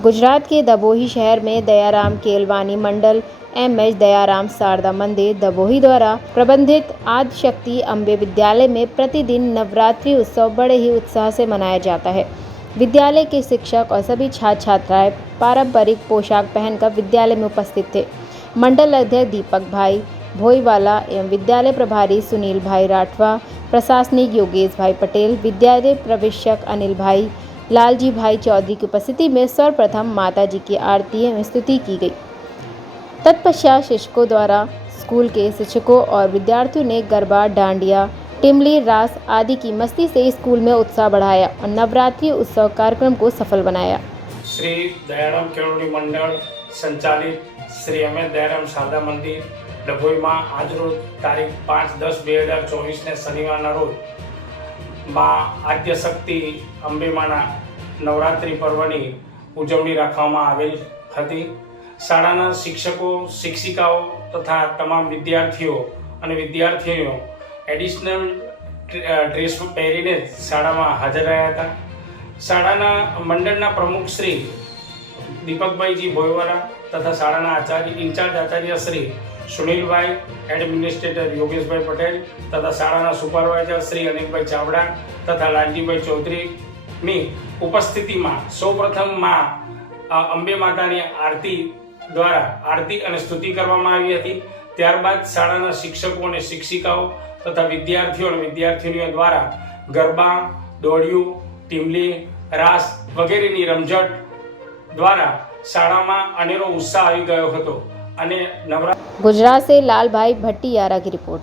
गुजरात के दभोही शहर में दयाराम केलवानी मंडल एम.एच. दयाराम शारदा मंदिर दभोही द्वारा प्रबंधित आदिशक्ति अम्बे विद्यालय में प्रतिदिन नवरात्रि उत्सव बड़े ही उत्साह से मनाया जाता है। विद्यालय के शिक्षक और सभी छात्र छात्राएं पारंपरिक पोशाक पहनकर विद्यालय में उपस्थित थे। मंडल अध्यक्ष दीपक भाई भोईवाला एवं विद्यालय प्रभारी सुनील भाई राठवा, प्रशासनिक योगेश भाई पटेल, विद्यालय प्रवेशक अनिल भाई, लालजी भाई चौधरी की उपस्थिति में सर्वप्रथम माता जी की आरती एवं स्तुति की गई। तत्पश्चात शिक्षकों द्वारा स्कूल के शिक्षकों और विद्यार्थियों ने गरबा, डांडिया, टिमली, रास आदि की मस्ती से स्कूल में उत्साह बढ़ाया और नवरात्रि उत्सव कार्यक्रम को सफल बनाया। श्री दयाराम केळवणी मंडल संचालित श्री एम.एच. दयाराम शारदा मंदिर ડભોઈમાં આજરોજ તારીખ 5-10-2024 ને શનિવારના રોજ માં આદ્યશક્તિ અંબેમાના નવરાત્રિ પર્વની ઉજવણી રાખવામાં આવેલ હતી। શાળાના શિક્ષકો, શિક્ષિકાઓ તથા તમામ વિદ્યાર્થીઓ અને વિદ્યાર્થીનીઓ એડિશનલ ડ્રેસ પહેરીને શાળામાં હાજર રહ્યા હતા। શાળાના મંડળના પ્રમુખ શ્રી દીપકભાઈજી ભોયવાલા તથા શાળાના આચાર્ય ઇન્ચાર્જ આચાર્ય શ્રી सुनील भाई, एडमिनिस्ट्रेटर योगेश भाई पटेल तथा शाळाना सुपरवाइजर श्री अनिल भाई चावड़ा तथा लालजी भाई चौधरी नी उपस्थिति में सौप्रथम मां अंबे मातानी आरती द्वारा आरती और स्तुति करवामां आवी हती। त्यारबाद शाळाना शिक्षकों और शिक्षिकाओं तथा विद्यार्थियों और विद्यार्थिनीओ द्वारा गरबा, दोड़ियों, टीमली, रास वगैरह रमझट द्वारा शाळा में अनेरो उत्साह आई गयो हतो। गुजरात से लाल भाई भट्टियारा की रिपोर्ट।